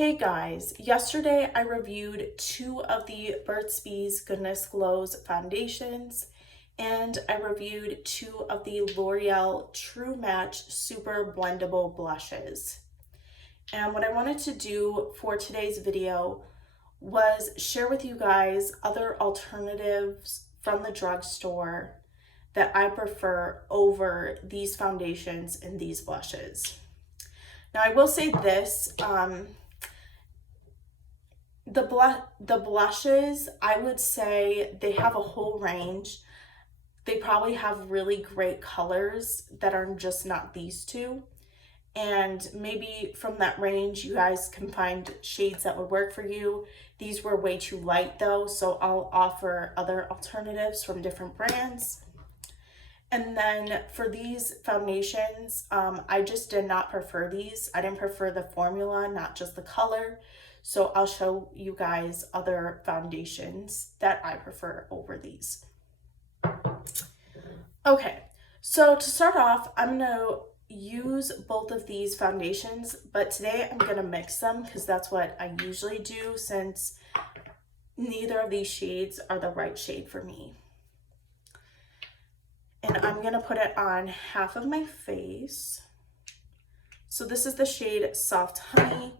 Hey guys, yesterday I reviewed two of the Burt's Bees Goodness Glows foundations and I reviewed two of the L'Oreal True Match Super Blendable Blushes. And what I wanted to do for today's video was share with you guys other alternatives from the drugstore that I prefer over these foundations and these blushes. Now I will say this, the blushes, I would say they have a whole range. They probably have really great colors that are just not these two. And maybe from that range, you guys can find shades that would work for you. These were way too light though, so I'll offer other alternatives from different brands. And then for these foundations, I just did not prefer these. I didn't prefer the formula, not just the color. So I'll show you guys other foundations that I prefer over these. Okay, so to start off, I'm gonna use both of these foundations, but today I'm gonna mix them because that's what I usually do since neither of these shades are the right shade for me. And I'm gonna put it on half of my face. So this is the shade Soft Honey,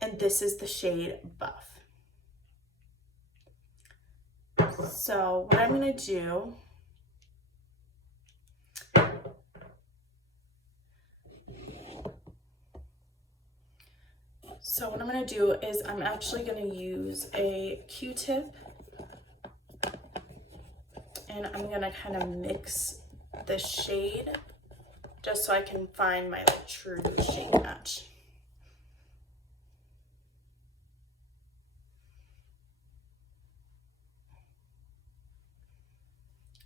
and this is the shade Buff. So what I'm gonna do, is I'm actually gonna use a Q-tip and I'm gonna kind of mix the shade just so I can find my true shade match.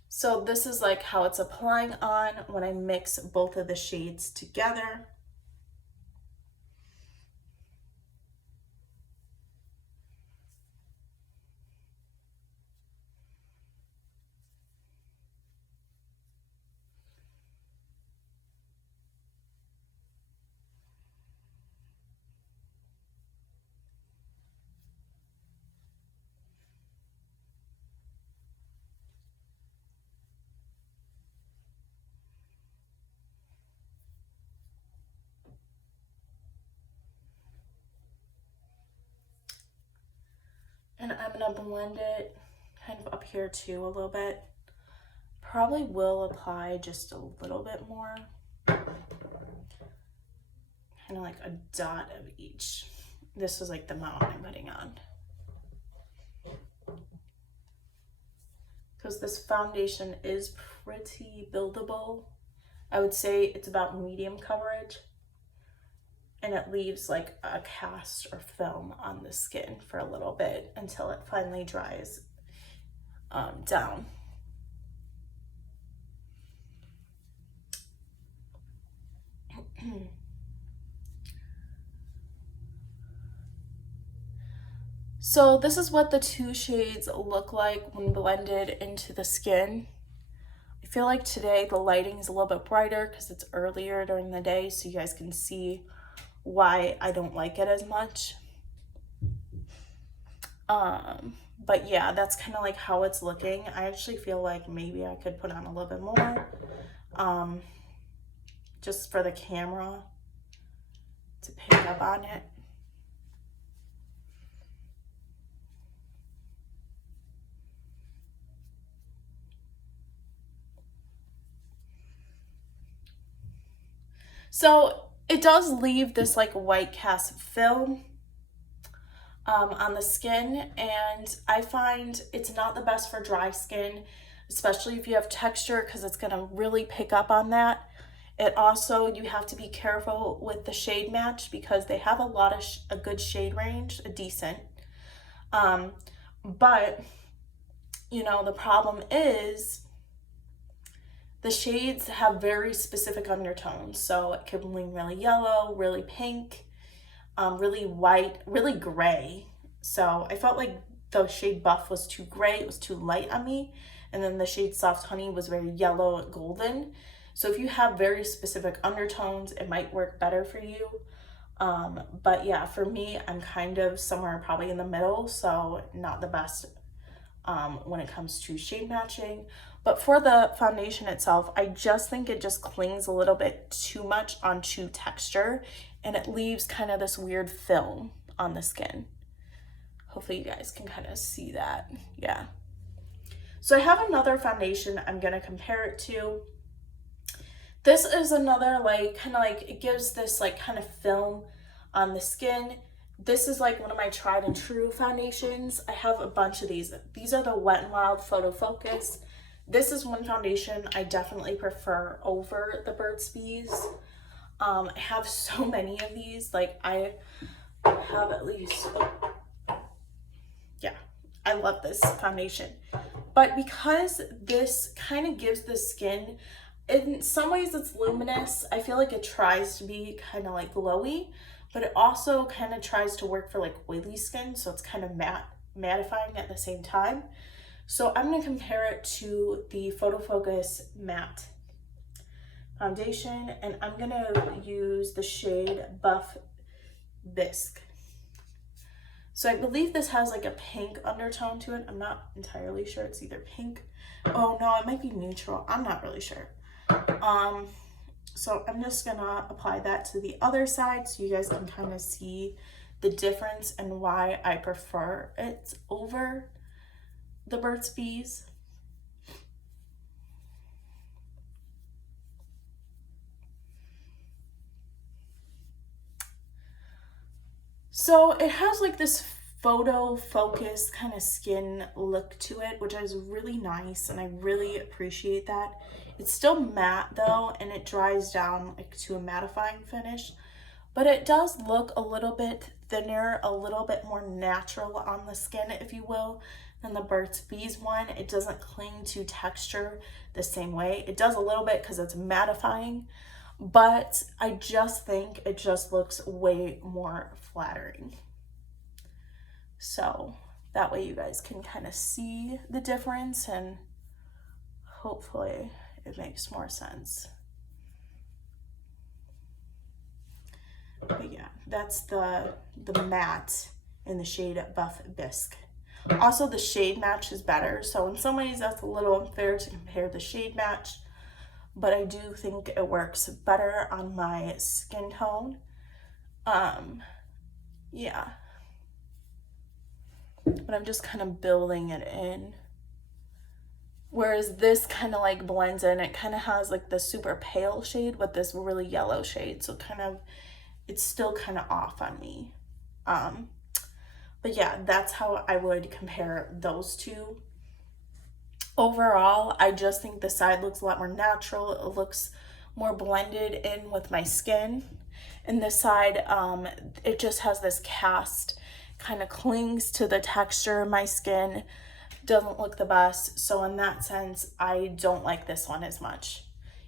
So this is like how it's applying on when I mix both of the shades together. And I'm gonna blend it kind of up here too a little bit. Probably will apply just a little bit more. Kind of like a dot of each. This is like the amount I'm putting on. Because this foundation is pretty buildable. I would say it's about medium coverage. And it leaves like a cast or film on the skin for a little bit until it finally dries down. So this is what the two shades look like when blended into the skin. I feel like today the lighting is a little bit brighter because it's earlier during the day, so you guys can see why I don't like it as much. But yeah, that's kind of like how it's looking. I actually feel like maybe I could put on a little bit more, just for the camera to pick up on it. So it does leave this like white cast film on the skin, and I find it's not the best for dry skin, especially if you have texture, because it's going to really pick up on that. It also, you have to be careful with the shade match because they have a lot of a good shade range, a decent, but you know, the problem is the shades have very specific undertones. So it can be really yellow, really pink, really white, really gray. So I felt like the shade Buff was too gray, it was too light on me. And then the shade Soft Honey was very yellow and golden. So if you have very specific undertones, it might work better for you. But yeah, for me, I'm kind of somewhere probably in the middle, so not the best when it comes to shade matching. But for the foundation itself, I just think it just clings a little bit too much onto texture, and it leaves kind of this weird film on the skin. Hopefully you guys can kind of see that. Yeah. So I have another foundation I'm going to compare it to. This is another like kind of like, it gives this like kind of film on the skin. This is like one of my tried and true foundations. I have a bunch of these. These are the Wet n Wild Photo Focus. This is one foundation I definitely prefer over the Burt's Bees. I have so many of these. Like I have at least, yeah, I love this foundation. But because this kind of gives the skin, in some ways it's luminous. I feel like it tries to be kind of like glowy, but it also kind of tries to work for like oily skin, so it's kind of mattifying at the same time. So I'm going to compare it to the Photo Focus Matte foundation, and I'm going to use the shade Buff Bisque. So I believe this has like a pink undertone to it. I'm not entirely sure. It's either pink. Oh no, it might be neutral. I'm not really sure. So I'm just gonna apply that to the other side so you guys can kind of see the difference and why I prefer it over the Burt's Bees. So it has like this photo focus kind of skin look to it, which is really nice, and I really appreciate that. It's still matte though, and it dries down like to a mattifying finish, but it does look a little bit thinner, a little bit more natural on the skin, if you will, than the Burt's Bees one. It doesn't cling to texture the same way. It does a little bit because it's mattifying, but I just think it just looks way more flattering. So that way you guys can kind of see the difference, and hopefully it makes more sense. But yeah, that's the matte in the shade Buff Bisque. Also, the shade match is better, so in some ways that's a little unfair to compare the shade match, but I do think it works better on my skin tone. Yeah. But I'm just kind of building it in. Whereas this kind of like blends in, it kind of has like the super pale shade with this really yellow shade. So kind of, it's still kind of off on me. But yeah, that's how I would compare those two. Overall, I just think the side looks a lot more natural. It looks more blended in with my skin. And this side, it just has this cast, kind of clings to the texture of my skin, doesn't look the best. So in that sense, I don't like this one as much,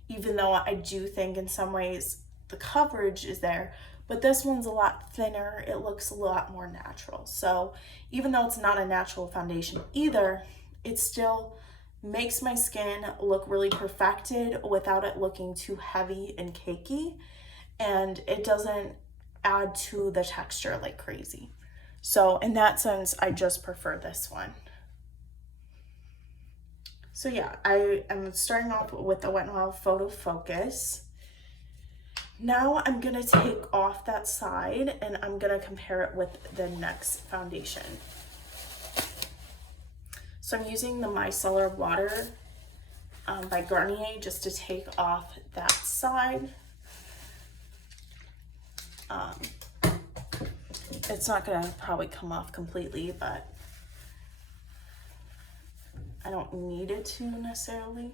even though I do think in some ways the coverage is there, but this one's a lot thinner. It looks a lot more natural. So even though it's not a natural foundation either, it still makes my skin look really perfected without it looking too heavy and cakey, and it doesn't add to the texture like crazy. So in that sense, I just prefer this one. So yeah, I am starting off with the Wet n Wild Photo Focus. Now I'm gonna take off that side and I'm gonna compare it with the next foundation. So I'm using the Micellar Water by Garnier just to take off that side. It's not gonna probably come off completely, but I don't need it to necessarily.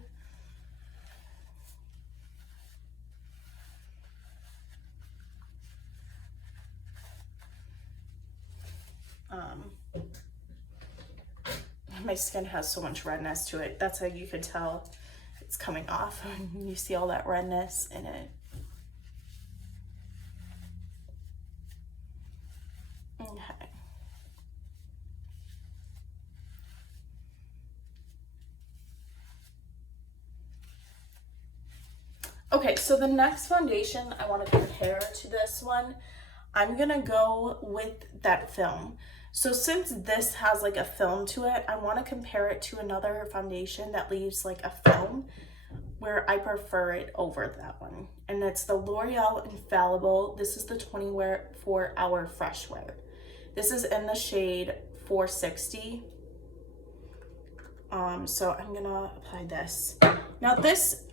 My skin has so much redness to it. That's how you could tell it's coming off. You see all that redness in it. Okay. Okay, so the next foundation I want to compare to this one, I'm gonna go with that film. So since this has like a film to it, I want to compare it to another foundation that leaves like a film where I prefer it over that one. And it's the L'Oreal Infallible. This is the 24-hour fresh wear. This is in the shade 460. So I'm gonna apply this. Now this,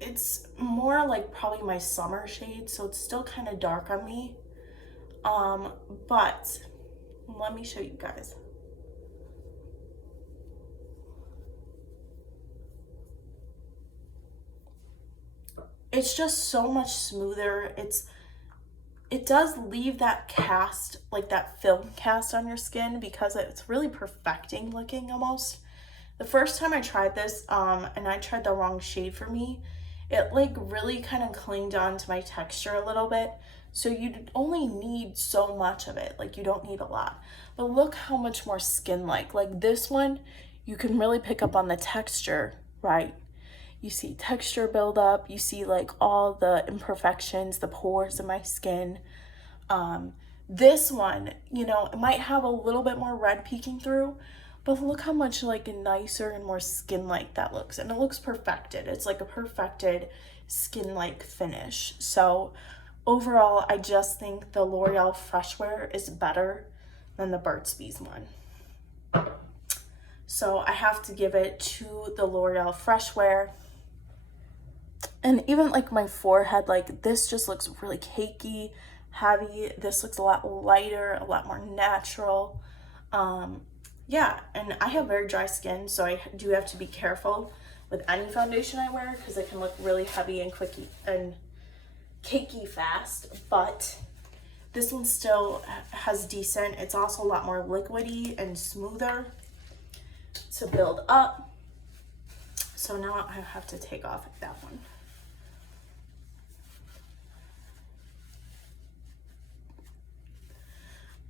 it's more like probably my summer shade, so it's still kind of dark on me. But let me show you guys. It's just so much smoother. It does leave that cast, like that film cast on your skin, because it's really perfecting looking almost. The first time I tried this, and I tried the wrong shade for me, it like really kind of clinged on to my texture a little bit. So you only need so much of it, like you don't need a lot. But look how much more skin-like. Like this one, you can really pick up on the texture, right? You see texture build up, you see like all the imperfections, the pores in my skin. This one, you know, it might have a little bit more red peeking through, but look how much like nicer and more skin-like that looks. And it looks perfected. It's like a perfected skin-like finish. So overall, I just think the L'Oreal Fresh Wear is better than the Burt's Bees one. So I have to give it to the L'Oreal Fresh Wear. And even like my forehead, like this just looks really cakey, heavy. This looks a lot lighter, a lot more natural. Yeah, and I have very dry skin, so I do have to be careful with any foundation I wear because it can look really heavy and quicky and cakey fast. But this one still has decent. It's also a lot more liquidy and smoother to build up. So now I have to take off that one.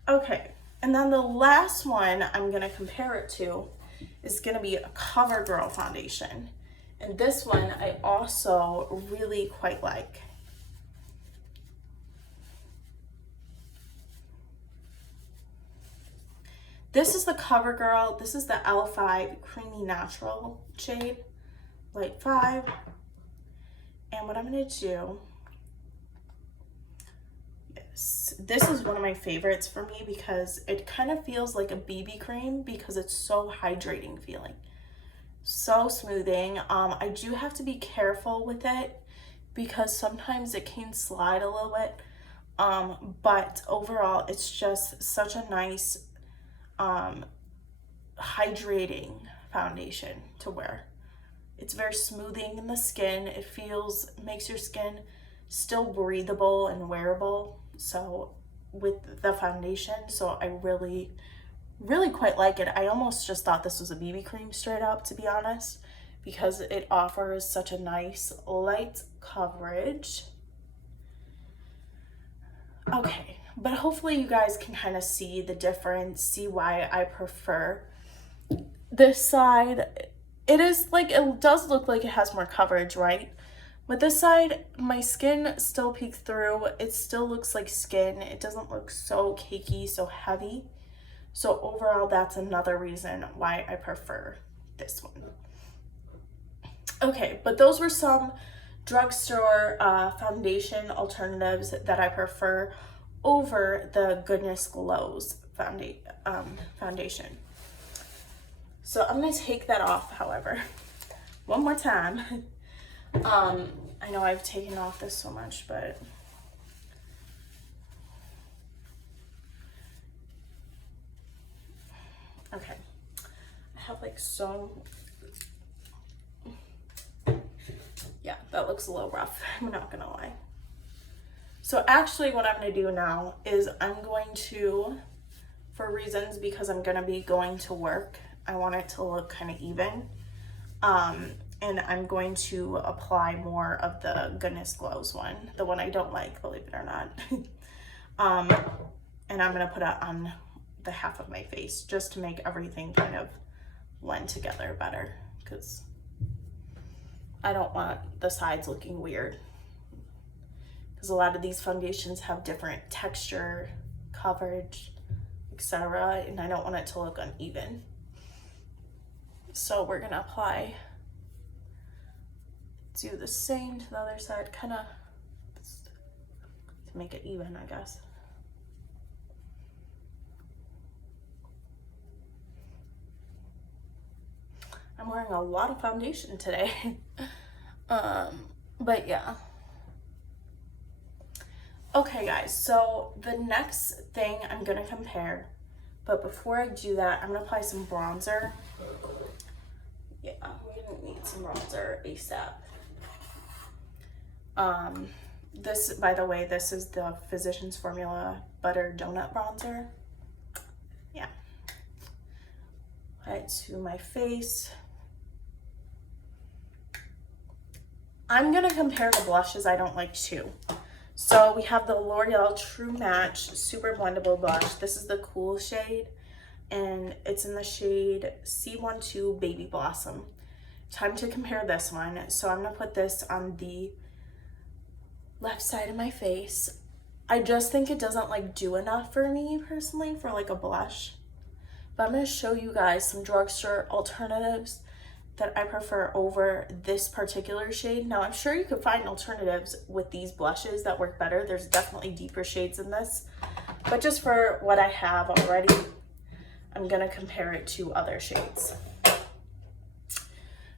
Okay, and then the last one I'm gonna compare it to is gonna be a CoverGirl foundation. And this one I also really quite like. This is the CoverGirl. This is the L5 Creamy Natural shade, Light 5. And what I'm gonna do, yes, this is one of my favorites for me because it kind of feels like a BB cream because it's so hydrating feeling. So smoothing. I do have to be careful with it because sometimes it can slide a little bit. But overall, it's just such a nice hydrating foundation to wear. It's very smoothing in the skin. It makes your skin still breathable and wearable. So with the foundation, so I really quite like it. I almost just thought this was a BB cream straight up, to be honest, because it offers such a nice light coverage. Okay, but hopefully you guys can kind of see the difference, see why I prefer this side. It does look like it has more coverage, right? But this side, my skin still peeks through. It still looks like skin. It doesn't look so cakey, so heavy. So overall, that's another reason why I prefer this one. Okay, but those were some drugstore foundation alternatives that I prefer over the Goodness Glows foundation. So I'm gonna take that off, however, one more time. I know I've taken off this so much, but okay. I have like yeah, that looks a little rough, I'm not gonna lie. So actually what I'm gonna do now is I'm going to, for reasons because I'm gonna be going to work, I want it to look kind of even. And I'm going to apply more of the Goodness Glows one, the one I don't like, believe it or not. And I'm gonna put it on the half of my face just to make everything kind of blend together better, because I don't want the sides looking weird. because a lot of these foundations have different texture, coverage, etc., and I don't want it to look uneven. So we're gonna apply, do the same to the other side, kind of to make it even, I guess. I'm wearing a lot of foundation today. But yeah. Okay guys, so the next thing I'm gonna compare, but before I do that, I'm gonna apply some bronzer. Yeah, we're gonna need some bronzer ASAP. This, by the way, this is the Physicians Formula Butter Donut Bronzer. Yeah. Apply it to my face. I'm gonna compare the blushes I don't like too. So we have the L'Oreal True Match Super Blendable Blush. This is the cool shade, and it's in the shade C12 Baby Blossom. Time to compare this one. So I'm gonna put this on the left side of my face. I just think it doesn't like do enough for me personally for like a blush. But I'm gonna show you guys some drugstore alternatives that I prefer over this particular shade. Now, I'm sure you could find alternatives with these blushes that work better. There's definitely deeper shades in this, but just for what I have already, I'm gonna compare it to other shades.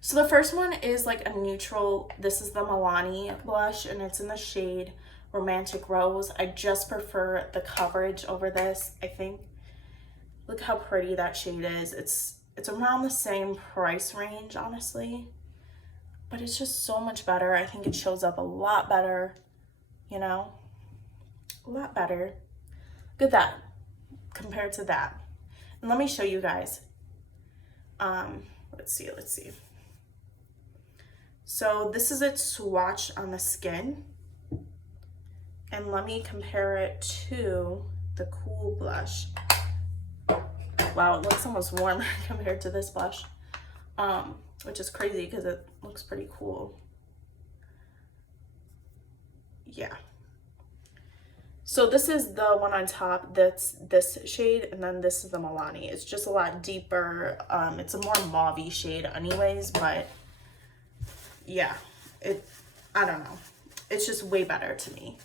So the first one is like a neutral. This is the Milani blush, and it's in the shade Romantic Rose. I just prefer the coverage over this, I think. Look how pretty that shade is. It's around the same price range, honestly, but it's just so much better. I think it shows up a lot better, you know, a lot better. Look at that compared to that. And let me show you guys. Let's see. So this is its swatch on the skin. And let me compare it to the Cool blush. Wow, it looks almost warmer compared to this blush, which is crazy because it looks pretty cool. Yeah. So this is the one on top, that's this shade, and then this is the Milani. It's just a lot deeper. It's a more mauve-y shade anyways, but yeah, I don't know. It's just way better to me.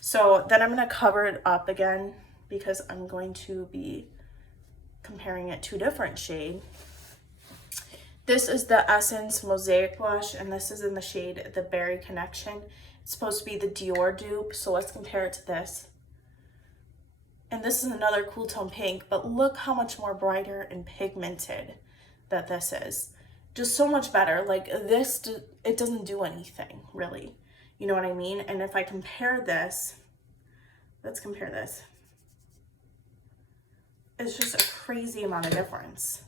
So then I'm gonna cover it up again because I'm going to be comparing it to a different shade. This is the Essence Mosaic Blush, and this is in the shade The Berry Connection. It's supposed to be the Dior dupe, so let's compare it to this. And this is another cool tone pink, but look how much more brighter and pigmented that this is. Just so much better. Like this, it doesn't do anything really. You know what I mean? And if I compare this, let's compare this. It's just a crazy amount of difference.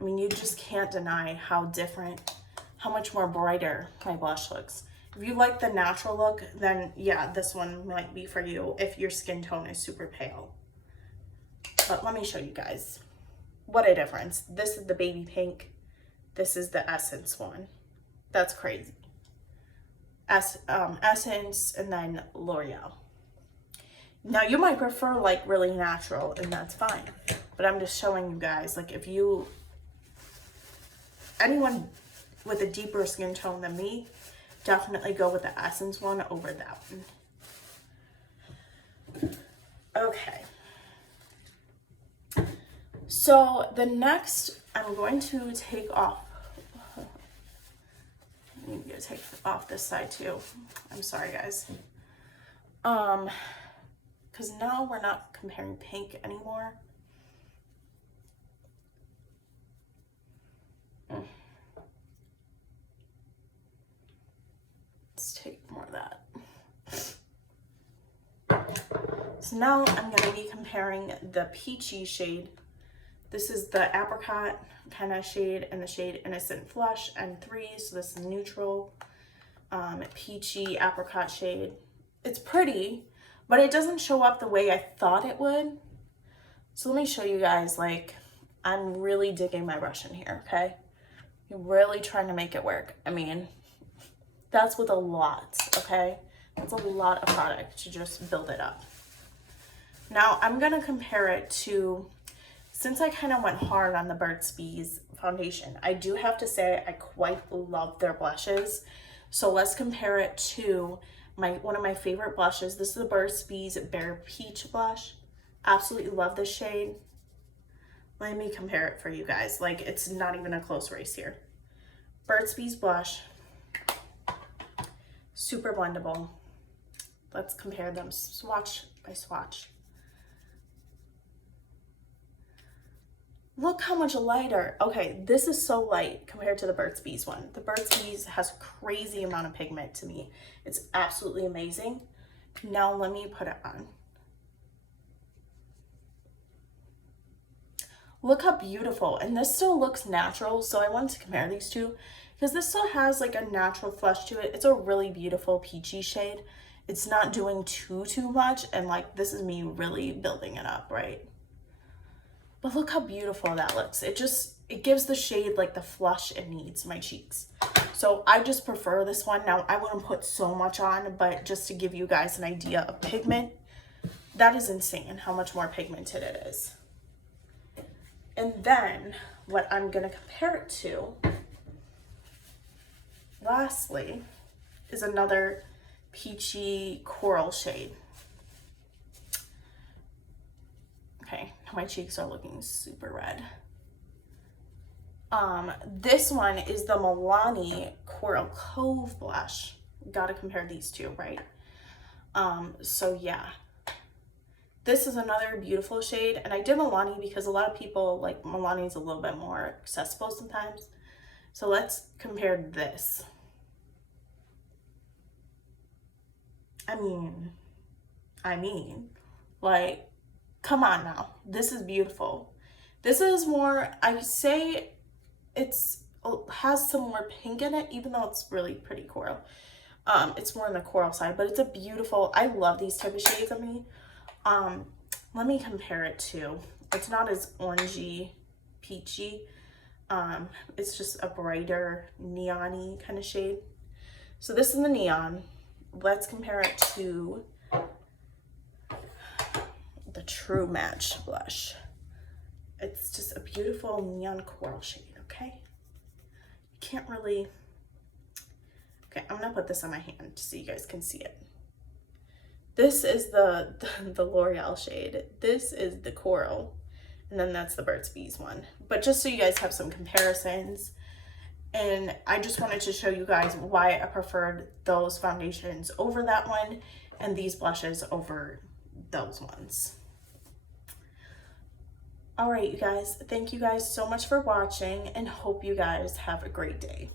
I mean, you just can't deny how different, how much more brighter my blush looks. If you like the natural look, then yeah, this one might be for you if your skin tone is super pale. But let me show you guys. What a difference. This is the baby pink. This is the Essence one. That's crazy. Essence and then L'Oreal. Now you might prefer like really natural, and that's fine. But I'm just showing you guys, like if you, anyone with a deeper skin tone than me, definitely go with the Essence one over that one. Okay. So the next, I'm going to take off. I need to take off this side too. I'm sorry, guys. Because now we're not comparing pink anymore. Let's take more of that. So now I'm going to be comparing the peachy shade. This is the apricot kind of shade and the shade Innocent Flush N3. So this is neutral, peachy apricot shade. It's pretty, but it doesn't show up the way I thought it would. So let me show you guys, like, I'm really digging my brush in here, okay? You're really trying to make it work. I mean, that's with a lot, okay? That's a lot of product to just build it up. Now I'm gonna compare it to, since I kind of went hard on the Burt's Bees foundation, I do have to say I quite love their blushes. So let's compare it to one of my favorite blushes. This is the Burt's Bees Bare Peach blush. Absolutely love this shade. Let me compare it for you guys. Like, it's not even a close race here. Burt's Bees blush, super blendable. Let's compare them swatch by swatch. Look how much lighter. Okay, this is so light compared to the Burt's Bees one. The Burt's Bees has a crazy amount of pigment to me. It's absolutely amazing. Now let me put it on. Look how beautiful, and this still looks natural, so I wanted to compare these two because this still has like a natural flush to it. It's a really beautiful peachy shade. It's not doing too much, and like this is me really building it up, right? But look how beautiful that looks. It gives the shade like the flush it needs, my cheeks. So I just prefer this one. Now I wouldn't put so much on, but just to give you guys an idea of pigment, that is insane how much more pigmented it is. And then what I'm gonna compare it to, lastly, is another peachy coral shade. Okay, my cheeks are looking super red. This one is the Milani Coral Cove blush. Gotta compare these two, right? So yeah. This is another beautiful shade, and I did Milani because a lot of people like Milani is a little bit more accessible sometimes. So let's compare this. I mean, like, come on now. This is beautiful. This is more, I say has some more pink in it, even though it's really pretty coral. It's more on the coral side, but it's a beautiful, I love these type of shades on me. Let me compare it to, it's not as orangey, peachy. It's just a brighter neon-y kind of shade. So this is the neon. Let's compare it to the True Match blush. It's just a beautiful neon coral shade, okay? You can't really, okay, I'm gonna put this on my hand so you guys can see it. This is the L'Oreal shade. This is the coral. And then that's the Burt's Bees one. But just so you guys have some comparisons. And I just wanted to show you guys why I preferred those foundations over that one and these blushes over those ones. All right, you guys. Thank you guys so much for watching and hope you guys have a great day.